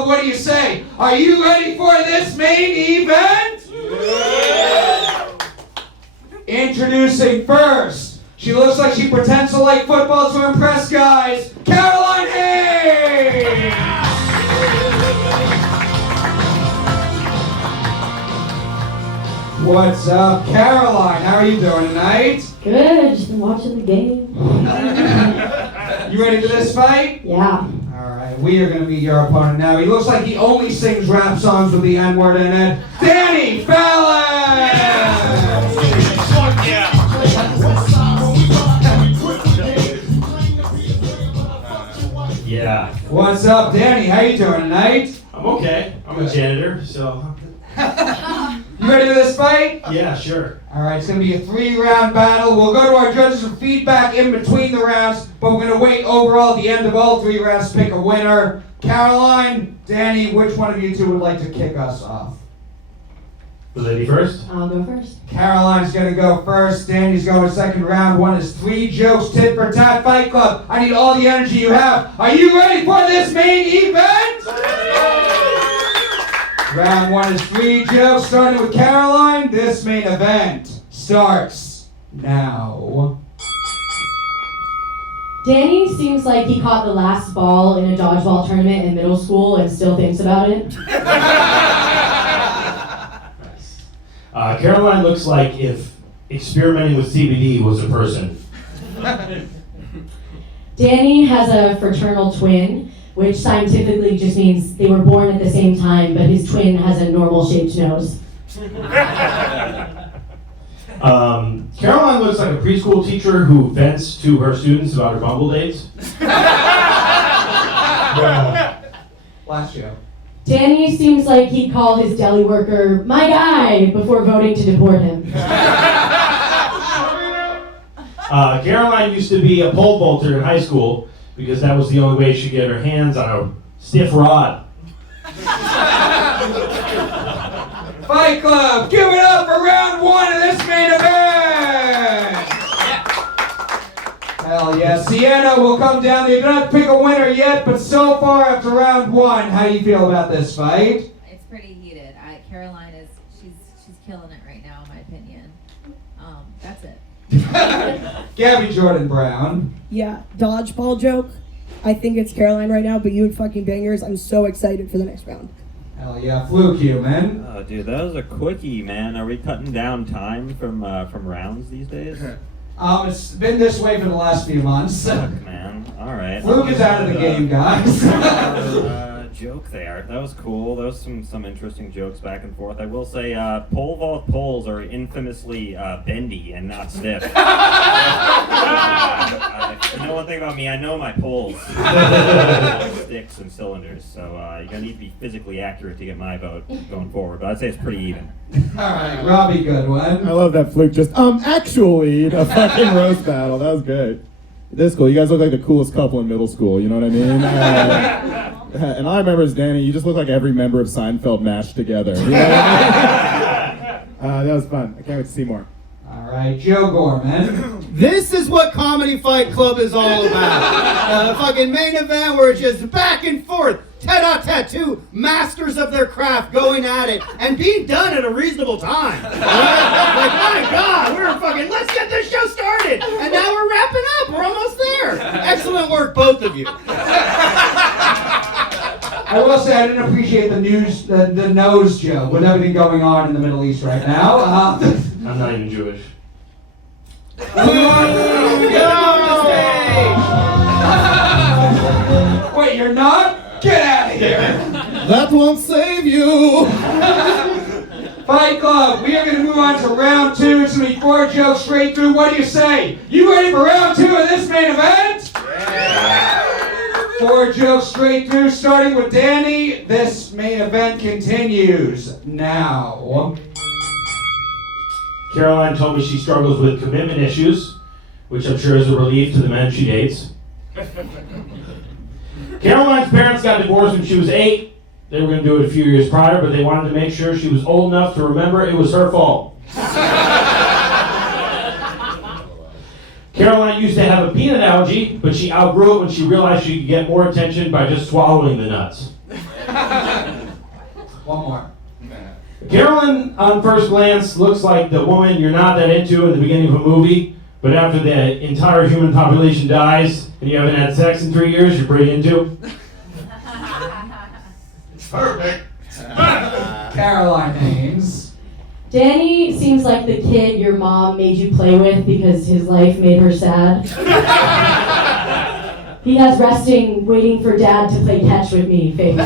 Club, what do you say? Are you ready for this main event? Yeah. Introducing first, she looks like she pretends to like football to impress guys, Caroline Hayes! What's up, Caroline? How are you doing tonight? Good, just been watching the game. You ready for this fight? Yeah. Alright, we are going to meet your opponent now. He looks like he only sings rap songs with the N-word in it. Danny Fallon! Yeah. What's up, Danny? How you doing tonight? I'm okay. I'm a janitor, so... You ready for this fight? Yeah, sure. Alright, it's going to be a 3-round battle. We'll go to our judges for feedback in between the rounds, but we're going to wait overall at the end of all 3 rounds to pick a winner. Caroline, Danny, which one of you two would like to kick us off? The lady first? I'll go first. Caroline's going to go first. Danny's going second. Round 1 is 3 jokes, tit for tat, Fight Club. I need all the energy you have. Are you ready for this main event? Round 1 is 3 jokes, starting with Caroline. This main event starts now. Danny seems like he caught the last ball in a dodgeball tournament in middle school and still thinks about it. Caroline looks like if experimenting with CBD was a person. Danny has a fraternal twin, which scientifically just means they were born at the same time, but his twin has a normal-shaped nose. Caroline looks like a preschool teacher who vents to her students about her Bumble dates. Last show. Danny seems like he'd call his deli worker, "my guy," before voting to deport him. Caroline used to be a pole vaulter in high school because that was the only way she could get her hands on a stiff rod. Fight Club, give it up for round 1 of this main event! Hell yeah. Sienna will come down. They did not pick a winner yet, but so far after round 1, how do you feel about this fight? It's pretty heated. Caroline is she's killing it right now, in my opinion. That's it. Gabby Jordan Brown. Yeah, dodgeball joke. I think it's Caroline right now, but you and fucking bangers, I'm so excited for the next round. Hell yeah, Fluke Human. Oh, dude, that was a quickie, man. Are we cutting down time from rounds these days? It's been this way for the last few months. Fuck, man. All right. Fluke is out of the game, guys. Joke there. That was cool. There was some interesting jokes back and forth. I will say, pole vault poles are infamously bendy and not stiff. You know one thing about me, I know my poles. Sticks and cylinders, so you're going to need to be physically accurate to get my vote going forward, but I'd say it's pretty even. Alright, Robbie Goodwin. I love that Fluke just, actually, a fucking roast battle. That was great. This is cool. You guys look like the coolest couple in middle school, you know what I mean? And all I remember is, Danny, you just look like every member of Seinfeld mashed together. You know what I mean? That was fun. I can't wait to see more. Alright, Joe Gorman. This is what Comedy Fight Club is all about. Fucking main event where it's just back and forth, tete-a-tete, two masters of their craft going at it and being done at a reasonable time. Like, my God, let's get this show started. And now we're wrapping up. We're almost there. Excellent work, both of you. I will say I didn't appreciate the nose joke with everything going on in the Middle East right now. I'm not even Jewish. Wait, you're not? Get out of here! That won't save you! Fight Club, we are going to move on to round 2. It's going to be 4 jokes straight through. What do you say? You ready for round 2 of this main event? Yeah. 4 jokes straight through, starting with Danny. This main event continues now. Caroline told me she struggles with commitment issues, which I'm sure is a relief to the men she dates. Caroline's parents got divorced when she was 8. They were going to do it a few years prior, but they wanted to make sure she was old enough to remember it was her fault. Caroline used to have a peanut allergy, but she outgrew it when she realized she could get more attention by just swallowing the nuts. One more. Carolyn, on first glance, looks like the woman you're not that into at the beginning of a movie, but after the entire human population dies and you haven't had sex in 3 years, you're pretty into. Perfect. Caroline Haynes. Danny seems like the kid your mom made you play with because his life made her sad. He has resting, waiting for dad to play catch with me face.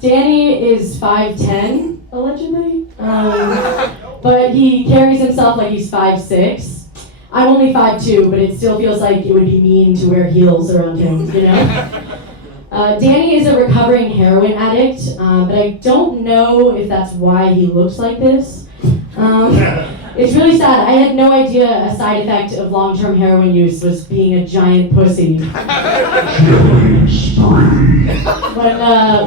Danny is 5'10", allegedly, but he carries himself like he's 5'6". I'm only 5'2", but it still feels like it would be mean to wear heels around him, you know? Danny is a recovering heroin addict, but I don't know if that's why he looks like this. It's really sad. I had no idea a side effect of long-term heroin use was being a giant pussy.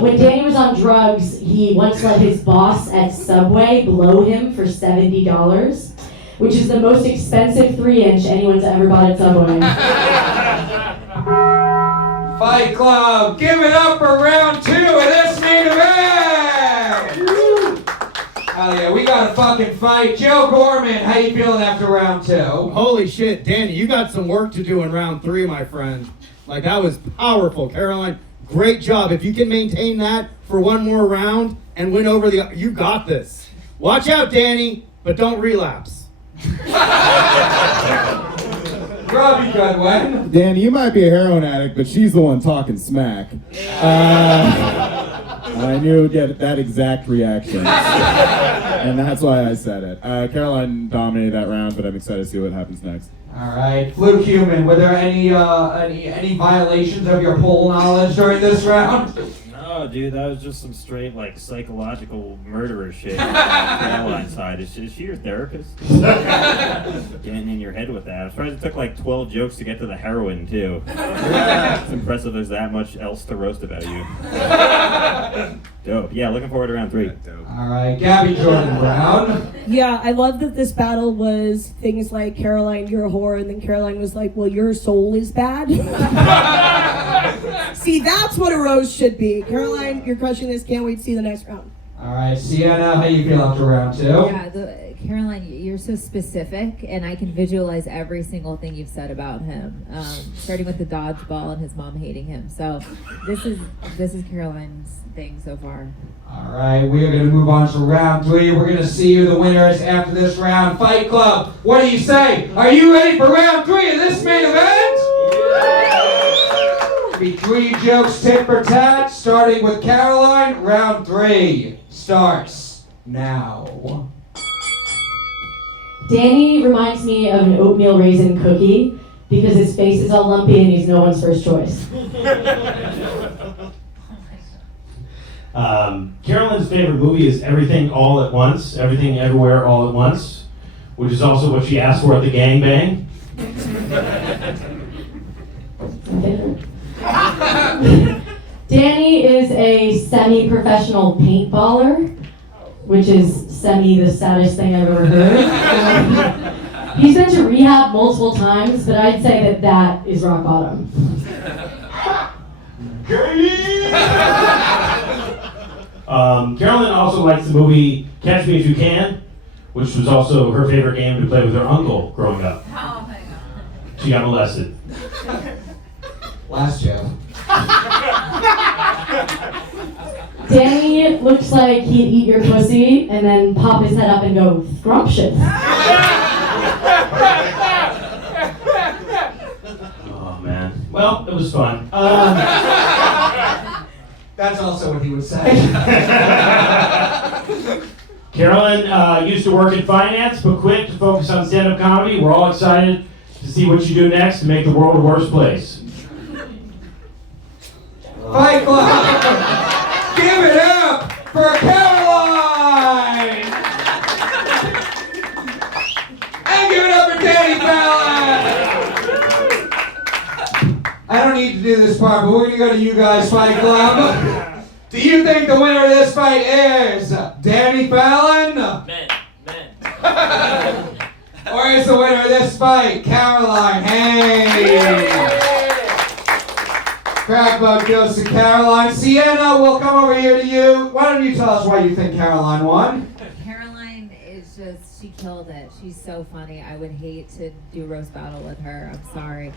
When Danny was on drugs, he once let his boss at Subway blow him for $70, which is the most expensive 3-inch anyone's ever bought at Subway. Fight Club, give it up for round 2 of this main event! Hell yeah, we got a fucking fight. Joe Gorman, how you feeling after round 2? Holy shit, Danny, you got some work to do in round 3, my friend. Like, that was powerful. Caroline, great job. If you can maintain that for one more round and win over you got this. Watch out, Danny, but don't relapse. Robbie Goodwin. Danny, you might be a heroin addict, but she's the one talking smack. I knew it would get that exact reaction. And that's why I said it. Caroline dominated that round, but I'm excited to see what happens next. All right, Fluke Human, were there any violations of your pole knowledge during this round? No, dude, that was just some straight, like, psychological murderer shit on Caroline's side. Is she your therapist? Getting in your head with that. I'm surprised it took, like, 12 jokes to get to the heroin, too. It's impressive there's that much else to roast about you. Dope. Yeah, looking forward to round 3. All right, Gabby Jordan Brown. Yeah, I love that this battle was things like, Caroline, you're a whore, and then Caroline was like, well, your soul is bad. See, that's what a roast should be. Caroline, you're crushing this. Can't wait to see the next round. All right, Sienna, how you feel after round 2? Yeah, Caroline, you're so specific, and I can visualize every single thing you've said about him, starting with the dodgeball and his mom hating him. So this is Caroline's thing so far. All right, we are going to move on to round 3. We're going to see who the winner is after this round. Fight Club, what do you say? Are you ready for round 3 of this main event? Be 3 jokes tit for tat, starting with Caroline. Round 3 starts now. Danny reminds me of an oatmeal raisin cookie because his face is all lumpy and he's no one's first choice. Carolyn's favorite movie is Everything All at Once, Everything Everywhere All at Once, which is also what she asked for at the gangbang. Danny is a semi-professional paintballer, which is the saddest thing I've ever heard. He's been to rehab multiple times, but I'd say that is rock bottom. Carolyn also likes the movie Catch Me If You Can, which was also her favorite game to play with her uncle growing up. Oh my god. She got molested. Last joke. Danny looks like he'd eat your pussy and then pop his head up and go, scrumptious. Oh man. Well, it was fun. That's also what he would say. Carolyn used to work in finance, but quit to focus on stand-up comedy. We're all excited to see what you do next to make the world a worse place. Fight Club! Give it up for Caroline! And give it up for Danny Fallon! I don't need to do this part, but we're gonna go to you guys, Fight Club. Do you think the winner of this fight is Danny Fallon? Men. Or is the winner of this fight Caroline Haynes? Crack vote goes to Caroline. Sienna, we'll come over here to you. Why don't you tell us why you think Caroline won? Caroline is just, she killed it. She's so funny. I would hate to do roast battle with her. I'm sorry.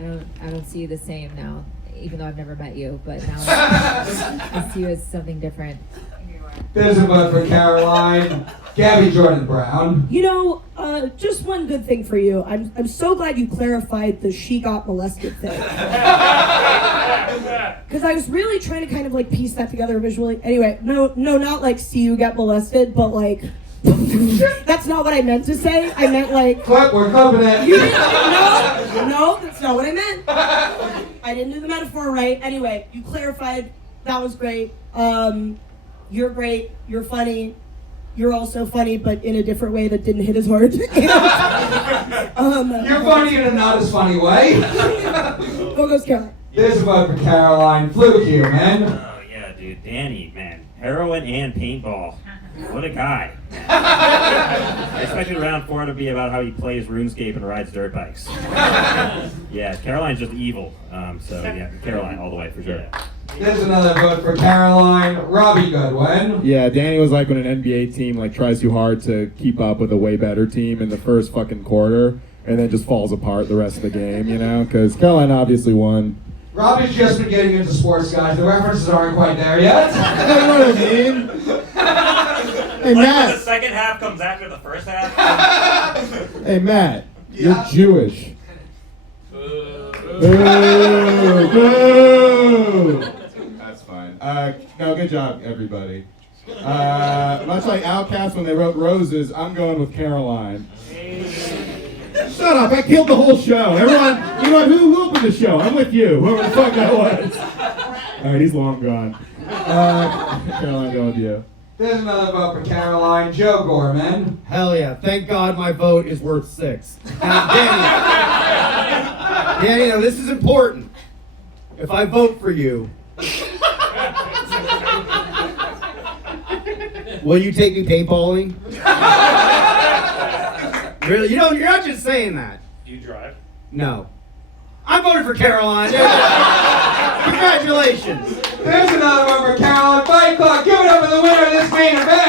I don't see you the same now, even though I've never met you, but now I see you as something different. There's a vote for Caroline. Gabby Jordan Brown. You know, just one good thing for you. I'm so glad you clarified the she got molested thing. Because I was really trying to kind of like piece that together visually. Anyway, no, not like see you get molested, but like that's not what I meant to say. I meant like Clip, we're clipping it. you didn't, no, that's not what I meant. I didn't do the metaphor right. Anyway, you clarified. That was great. You're great. You're funny. You're also funny, but in a different way that didn't hit as hard. You're funny in a not as funny way. Go goes Caroline. There's a vote for Caroline. Fluke Human. Oh yeah, dude, Danny, man, heroin and paintball. What a guy. I expected round 4 to be about how he plays RuneScape and rides dirt bikes. Yeah, Caroline's just evil. So yeah, Caroline all the way for sure. There's another vote for Caroline. Robbie Goodwin. Yeah, Danny was like when an NBA team like tries too hard to keep up with a way better team in the first fucking quarter and then just falls apart the rest of the game, you know? Because Caroline obviously won. Robbie's just been getting into sports, guys. The references aren't quite there yet. You know what I mean? Hey, Matt. The second half comes after the first half. Hey, Matt. Yeah? You're Jewish. Boo! That's fine. No, good job, everybody. Much like Outkast when they wrote Roses, I'm going with Caroline. Shut up! I killed the whole show. Everyone, you know what? Who opened the show? I'm with you. Whoever the fuck that was. All right, he's long gone. Caroline, going with you. There's another vote for Caroline. Joe Gorman. Hell yeah. Thank God my vote is worth 6. Now, Danny, now this is important. If I vote for you, will you take me paintballing? Really? You're not just saying that. Do you drive? No. I voted for Caroline. Congratulations. There's another one for Caroline. Fight Club. Give it up for the winner of this main event.